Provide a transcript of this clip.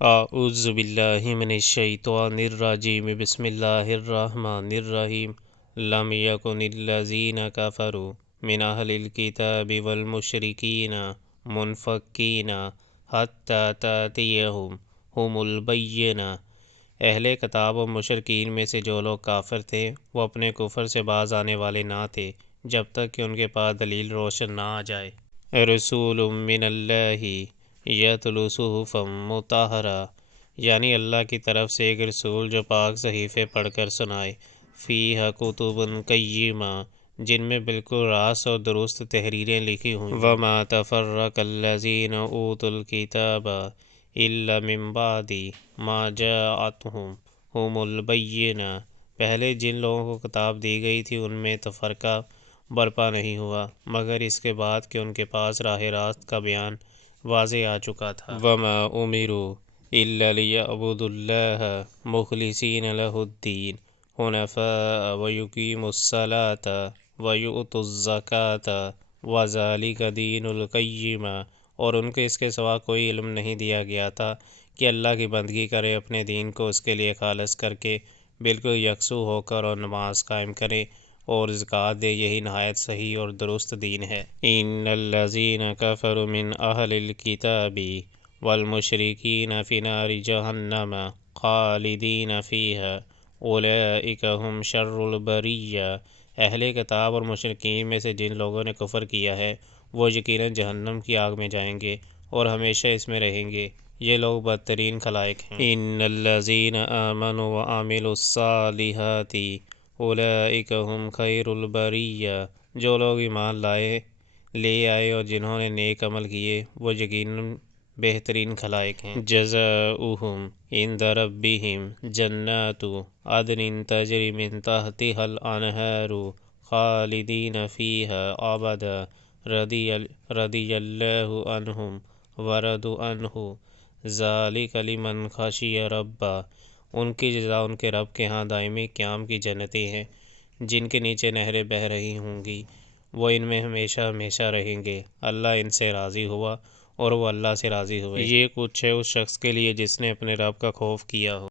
اعوذ باللہ من الشیطان الرجیم بسم اللہ الرحمن الرحیم لم یکن الذین کفروا من اہل الکتاب والمشرکین منفکین حتی تأتیہم البینہ۔ اہل کتاب و مشرکین میں سے جو لوگ کافر تھے وہ اپنے کفر سے باز آنے والے نہ تھے جب تک کہ ان کے پاس دلیل روشن نہ آ جائے۔ رسول من اللہ یتلو صحفا مطہرہ، یعنی اللہ کی طرف سے ایک رسول جو پاک صحیفے پڑھ کر سنائے، فیہا کتب قیمہ، جن میں بالکل راست اور درست تحریریں لکھی ہوئی ہیں۔ وما تفرق الذین اوتوا الکتاب الا من بعد ما جاءتہم البینہ، پہلے جن لوگوں کو کتاب دی گئی تھی ان میں تفرقہ برپا نہیں ہوا مگر اس کے بعد کہ ان کے پاس راہ راست کا بیان واضح آ چکا تھا۔ وما امروا الا لیعبدوا اللہ مخلصین لہ الدین حنفاء ویقیموا الصلاۃ ویؤتوا الزکوٰۃ وذلک دین القیمہ، اور ان کو اس کے سوا کوئی علم نہیں دیا گیا تھا کہ اللہ کی بندگی کرے، اپنے دین کو اس کے لیے خالص کر کے بالکل یکسو ہو کر، اور نماز قائم کرے اور زکوٰۃ دے، یہی نہایت صحیح اور درست دین ہے۔ ان الذین کفروا من اہل الکتاب والمشرکین فی نار جہنم خالدین فیہا اولئک ھم شر البریہ۔ اہل کتاب اور مشرکین میں سے جن لوگوں نے کفر کیا ہے وہ یقیناً جہنم کی آگ میں جائیں گے اور ہمیشہ اس میں رہیں گے، یہ لوگ بدترین خلائق ہیں۔ ان الذین آمنوا وعملوا الصالحات اولئک ھم خیر البریہ، جو لوگ ایمان لے آئے اور جنہوں نے نیک عمل کیے وہ یقیناً بہترین خلائق ہیں۔ جزاؤہم عند ربہم جنات عدن تجری من تحتہا الانہار خالدین فیہا ابدا رضی اللہ عنہم ورضوا عنہ ذلک لمن خشی ربہ۔ ان کی جزا ان کے رب کے ہاں دائمی قیام کی جنتیں ہیں جن کے نیچے نہریں بہہ رہی ہوں گی، وہ ان میں ہمیشہ ہمیشہ رہیں گے۔ اللہ ان سے راضی ہوا اور وہ اللہ سے راضی ہوئے۔ یہ کچھ ہے اس شخص کے لیے جس نے اپنے رب کا خوف کیا ہو۔